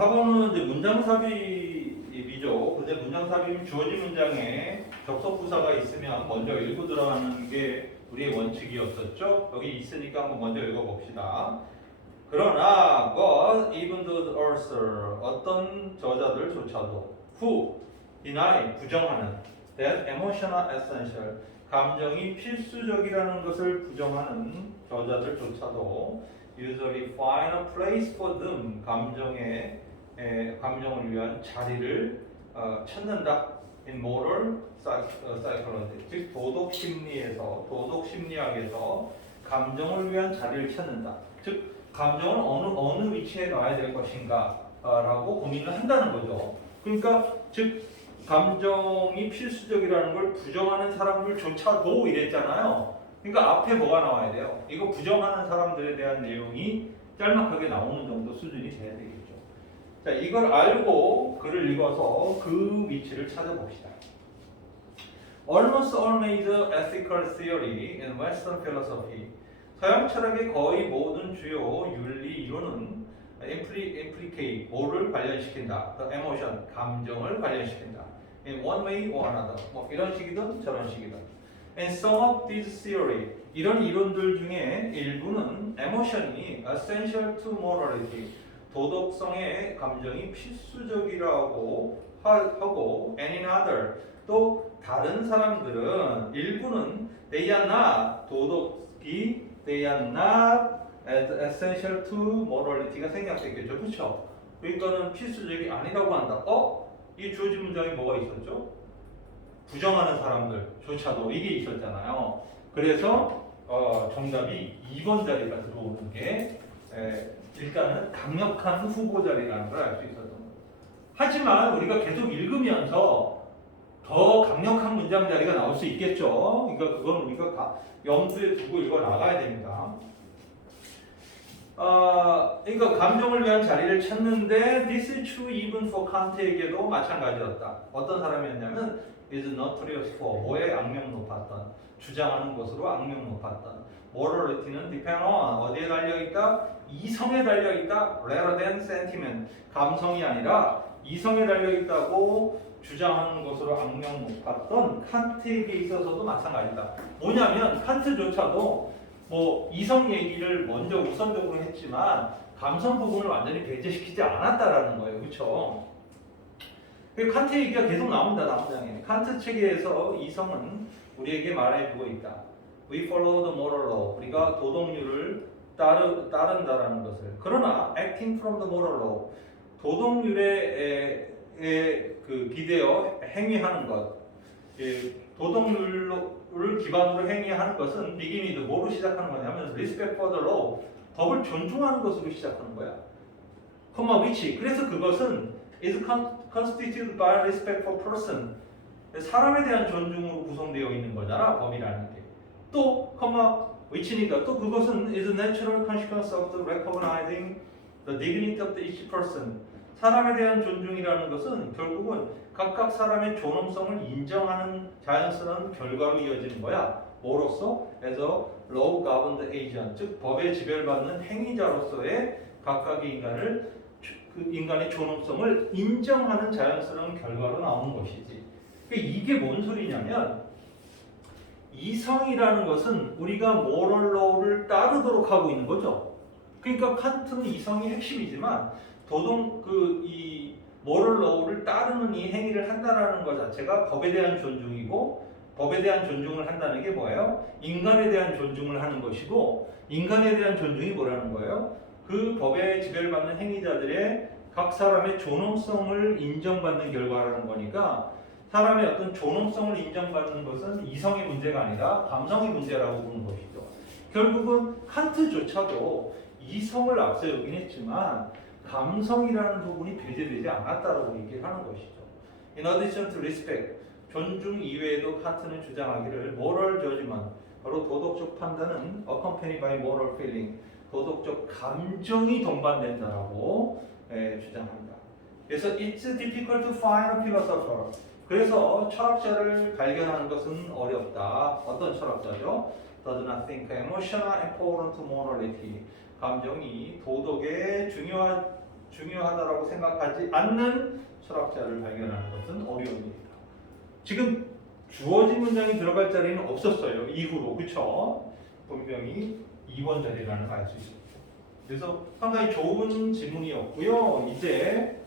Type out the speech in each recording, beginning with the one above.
4번은 이제 문장 삽입이죠. 근데 문장 삽입은 주어진 문장에 접속 부사가 있으면 먼저 읽고 들어가는 게 우리의 원칙이었었죠. 여기 있으니까 한번 먼저 읽어봅시다. 그러나 but even the author 어떤 저자들조차도 who deny 부정하는 that emotional essential 감정이 필수적이라는 것을 부정하는 저자들조차도 usually find a place for them 감정을 위한 자리를 찾는다 in moral psychology 즉 도덕 심리학에서 감정을 위한 자리를 찾는다. 즉 감정을 어느 위치에 놔야 될 것인가라고 고민을 한다는 거죠. 그러니까 즉 감정이 필수적이라는 걸 부정하는 사람들조차도 이랬잖아요. 그러니까 앞에 뭐가 나와야 돼요? 이거 부정하는 사람들에 대한 내용이 짤막하게 나오는 정도 수준이 돼야 되겠죠. 자, 이걸 알고 글을 읽어서 그 위치를 찾아봅시다. Almost all major ethical theory in Western philosophy 서양 철학의 거의 모든 주요 윤리 이론은 implicate 뭐를 관련시킨다. The emotion 감정을 관련시킨다. In one way or another 뭐 이런 식이든 저런 식이든. And some of these theory 이런 이론들 중에 일부는 emotion이 essential to morality 도덕성의 감정이 필수적이라고 하고 and in other 또 다른 사람들은 일부는 they are not 도덕이 they are not as essential to morality가 생략됐겠죠. 그렇죠? 그러니까는 필수적이 아니라고 한다. 이 주어진 문장에 뭐가 있었죠? 부정하는 사람들조차도 이게 있었잖아요. 그래서 정답이 2번 자리가 들어오는 게 일단은 강력한 후보 자리라는 걸 알 수 있었던 거예요. 하지만 우리가 계속 읽으면서 더 강력한 문장 자리가 나올 수 있겠죠. 그러니까 그건 우리가 염두에 두고 읽어 나가야 됩니다. 그러니까 감정을 위한 자리를 찾는데 this is true even for 칸트에게도 마찬가지였다. 어떤 사람이었냐면 is notorious for 뭐에 악명 높았던 주장하는 것으로 악명 높았던 morality는 depend on 어디에 달려있다? 이성에 달려있다. rather than sentiment 감성이 아니라 이성에 달려있다고 주장하는 것으로 악명 높았던 칸트에게 있어서도 마찬가지다. 뭐냐면 칸트조차도 뭐 이성 얘기를 먼저 우선적으로 했지만 감성 부분을 완전히 배제시키지 않았다라는 거예요. 그렇죠? 칸트 얘기가 계속 나옵니다. 다음 장에. 칸트 체계에서 이성은 우리에게 말해주고 있다. We follow the moral law. 우리가 도덕률을 따른다라는 것을. 그러나 acting from the moral law. 도덕률에 그 기대어 행위하는 것. 도덕률을 기반으로 행위하는 것은 begin with 뭐로 시작하는 거냐면 respect for the law. 법을 존중하는 것으로 시작하는 거야. which. 그래서 그것은 is constituted by respect for person. 사람에 대한 존중으로 구성되어 있는 거잖아. 법이라는 게. 또 which니까 또 그것은 is a natural consequence of the recognizing the dignity of each person. 사람에 대한 존중이라는 것은 결국은 각각 사람의 존엄성을 인정하는 자연스러운 결과로 이어지는 거야. 뭐로서? as a law governed agent. 즉 법에 지배받는 행위자로서의 각각의 인간의 존엄성을 인정하는 자연스러운 결과로 나오는 것이지. 그러니까 이게 뭔 소리냐면 이성이라는 것은 우리가 moral law를 따르도록 하고 있는 거죠. 그러니까 칸트는 이성이 핵심이지만 이 moral law를 따르는 이 행위를 한다라는 것 자체가 법에 대한 존중이고 법에 대한 존중을 한다는 게 뭐예요? 인간에 대한 존중을 하는 것이고 인간에 대한 존중이 뭐라는 거예요? 그 법에 지배를 받는 행위자들의 각 사람의 존엄성을 인정받는 결과라는 거니까 사람의 어떤 존엄성을 인정받는 것은 이성의 문제가 아니라 감성의 문제라고 보는 것이죠. 결국은 칸트조차도 이성을 앞서 여긴 했지만 감성이라는 부분이 배제되지 않았다라고 얘기를 하는 것이죠. In addition to respect, 존중 이외에도 칸트는 주장하기를 moral judgment, 바로 도덕적 판단은 accompanied by moral feeling, 도덕적 감정이 동반된다라고 주장합니다. 그래서 it's difficult to find a philosopher. 그래서 철학자를 발견하는 것은 어렵다. 어떤 철학자죠? Does not think emotion are important to morality. 감정이 도덕에 중요한 중요하다라고 생각하지 않는 철학자를 발견하는 것은 어려운 일이다. 지금 주어진 문장이 들어갈 자리는 없었어요. 이후로. 그쵸? 분명히 2번 자리라는 걸 알 수 있습니다. 그래서 상당히 좋은 지문이었고요. 이제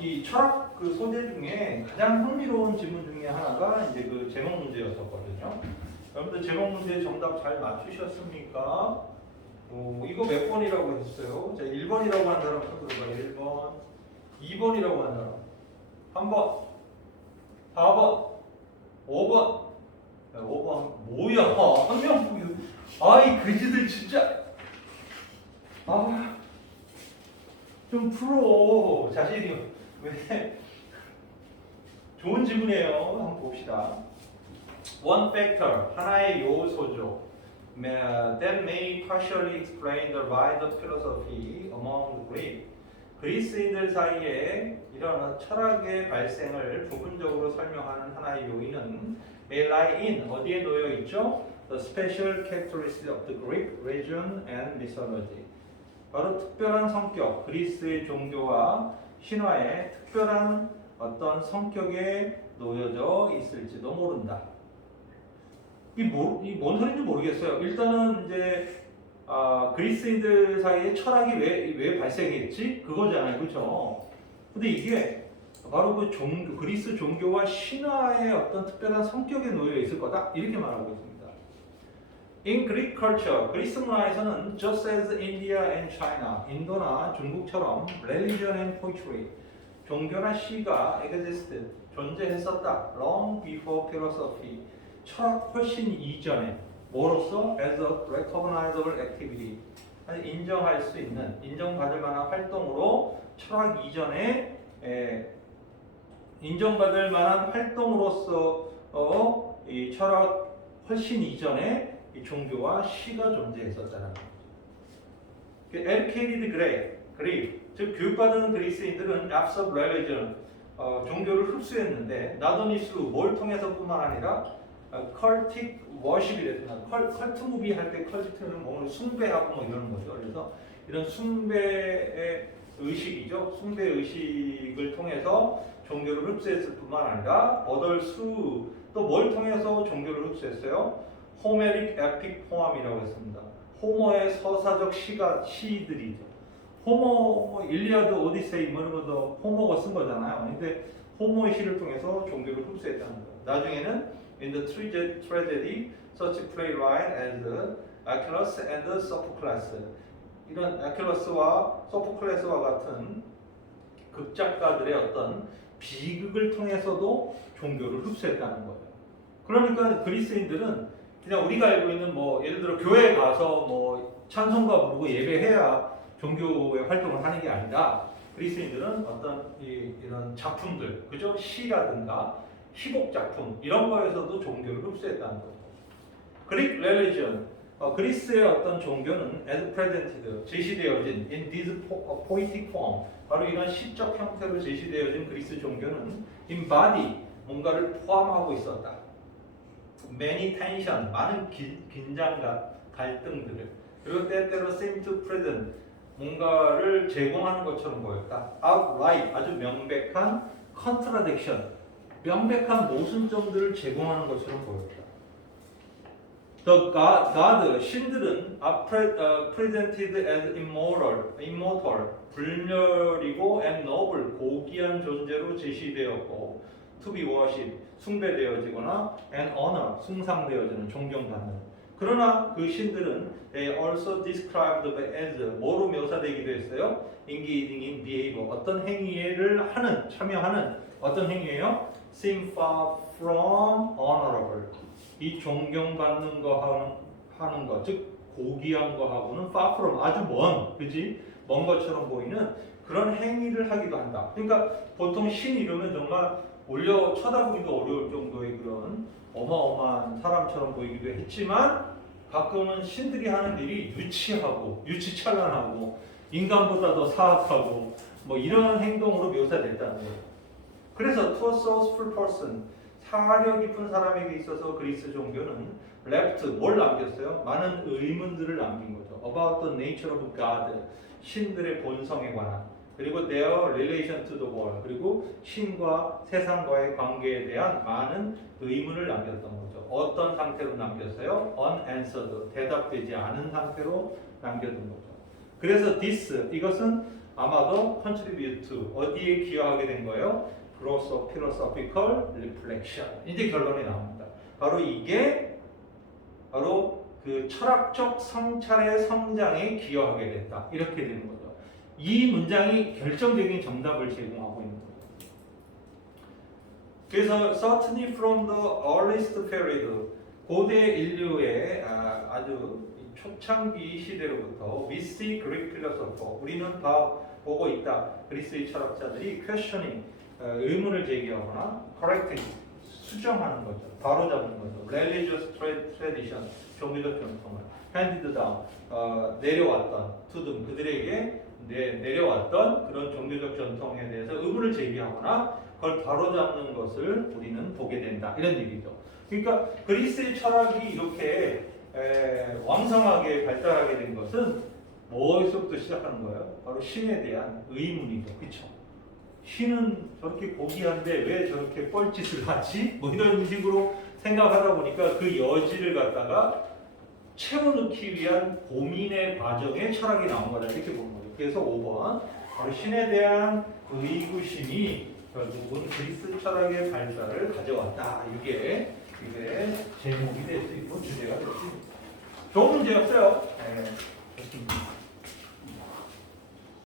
이 철학 그 소재 중에 가장 흥미로운 지문 중에 하나가 이제 그 제목 문제였었거든요. 여러분들 제목 문제 정답 잘 맞추셨습니까? 이거 몇 번이라고 했어요? 자, 1번이라고 한 사람 손 들어봐요. 1번, 2번이라고 한 사람, 3번, 4번, 5번. 5번 뭐야? 한 명. 아이 그지들 진짜. 좀 풀어. 자신이 왜? 좋은 질문이에요. 한번 봅시다. One factor, 하나의 요소죠. That may partially explain the rise of philosophy among the Greek. 그리스인들 사이에 이런 철학의 발생을 부분적으로 설명하는 하나의 요인은 may lie in 어디에 놓여 있죠? The special characteristics of the Greek religion and mythology. 바로 특별한 성격, 그리스의 종교와 신화의 특별한 어떤 성격에 놓여져 있을지도 모른다. 뭔 소리인지 모르겠어요. 일단은 이제 그리스인들 사이에 철학이 왜 발생했지? 그거잖아요, 그렇죠? 근데 이게 바로 그 그리스 종교와 신화의 어떤 특별한 성격에 놓여 있을 거다 이렇게 말하고 있습니다. In Greek culture, 그리스 문화에서는 just as India and China, 인도나 중국처럼 religion and poetry, 종교나 시가 existed, 존재했었다. Long before philosophy, 철학 훨씬 이전에 뭐로서 as a recognizable activity, 인정할 수 있는, 인정받을 만한 활동으로 철학 이전에 인정받을 만한 활동으로서 이 철학 훨씬 이전에 이 종교와 시가 존재했었다는 거죠. Educated Greek, 즉 교육받은 그리스인들은 absorb religion, 종교를 흡수했는데 not only through 뭘 통해서뿐만 아니라 cultic worship이 됐구나. 컬트 무비 할 때 컬트는 뭐 숭배하고 뭐 이러는 거죠. 그래서 이런 숭배의 의식이죠. 숭배 의식을 통해서 종교를 흡수했을 뿐만 아니라 얻을수 또 뭘 통해서 종교를 흡수했어요? 호메릭 에픽 포함이라고 했습니다. 호모의 서사적 시들이죠. 호모 일리아드 오디세이 뭐 이런 것도 호모가 쓴 거잖아요. 근데 호모의 시를 통해서 종교를 흡수했다는 거예요. 나중에는 in the tragedy, such playwright as Achilles and Sophocles, 이런 아킬레스와 소포클레스와 같은 극작가들의 어떤 비극을 통해서도 종교를 흡수했다는 거예요. 그러니까 그리스인들은 그냥 우리가 알고 있는 뭐 예를 들어 교회에 가서 뭐 찬송가 부르고 예배해야 종교의 활동을 하는 게 아니라 그리스인들은 어떤 이런 작품들, 그죠? 시라든가 희곡 작품 이런 거에서도 종교를 흡수했다는 거예요. Greek religion, 그리스의 어떤 종교는 as presented, 제시되어진 in this poetic form, 바로 이런 시적 형태로 제시되어진 그리스 종교는 embody, 뭔가를 포함하고 있었다. Many tension, 많은 긴장과 갈등들을, 그리고 때때로 seem to present, 뭔가를 제공하는 것처럼 보였다. Outright, 아주 명백한 contradiction, 명백한 모순점들을 제공하는 것처럼 보였다. The God, 신들은 are presented as immortal, 불멸이고 and noble, 고귀한 존재로 제시되었고 to be worshipped, 숭배되어지거나 and honor, 숭상되어지는, 존경받는. 그러나 그 신들은 they also described as 뭐로 묘사되기도 했어요? engaging in behavior, 어떤 행위를 하는, 참여하는 어떤 행위예요? seem far from honorable, 이 존경받는 거 하는 거, 즉 고귀한 거 하고는 far from, 아주 먼, 그지? 먼 것처럼 보이는 그런 행위를 하기도 한다. 그러니까 보통 신 이러면 정말 올려 쳐다보기도 어려울 정도의 그런 어마어마한 사람처럼 보이기도 했지만 가끔은 신들이 하는 일이 유치하고 유치찬란하고 인간보다 더 사악하고 뭐 이런 행동으로 묘사됐다는 거예요. 그래서 to a soulful person, 사려 깊은 사람에게 있어서 그리스 종교는 left, 뭘 남겼어요? 많은 의문들을 남긴 거죠. About the nature of God, 신들의 본성에 관한, 그리고 their relation to the world, 그리고 신과 세상과의 관계에 대한 많은 의문을 남겼던 거죠. 어떤 상태로 남겼어요? unanswered, 대답되지 않은 상태로 남겨둔 거죠. 그래서 this, 이것은 아마도 contribute to, 어디에 기여하게 된 거예요? philosophical reflection. 이제 결론이 나옵니다. 바로 이게 바로 그 철학적 성찰의 성장에 기여하게 됐다. 이렇게 되는 거죠. 이 문장이 결정적인 정답을 제공하고 있는 거예요. 그래서 certainly from the earliest period, 고대 인류의 아주 초창기 시대로부터 we see Greek philosopher, 우리는 다 보고 있다. 그리스의 철학자들이 questioning, 의문을 제기하거나 correcting, 수정하는 거죠. 바로잡는 거죠. religious tradition, 종교적 전통을 handed down, 내려왔던 to them, 그들에게 내려왔던 그런 종교적 전통에 대해서 의문을 제기하거나 그걸 바로잡는 것을 우리는 보게 된다. 이런 얘기죠. 그러니까 그리스의 철학이 이렇게 왕성하게 발달하게 된 것은 뭐에서부터 시작하는 거예요? 바로 신에 대한 의문이죠. 그렇죠? 신은 저렇게 고귀한데 왜 저렇게 뻘짓을 하지? 뭐 이런 식으로 생각하다 보니까 그 여지를 갖다가 채워넣기 위한 고민의 과정에 철학이 나온 거다. 이렇게 보는 거죠. 그래서 5번 바로 신에 대한 의구심이 결국은 그리스 철학의 발달을 가져왔다. 이게 제목이 될 수 있고 주제가 될 수 있습니다. 좋은 문제였어요. 네, 좋습니다.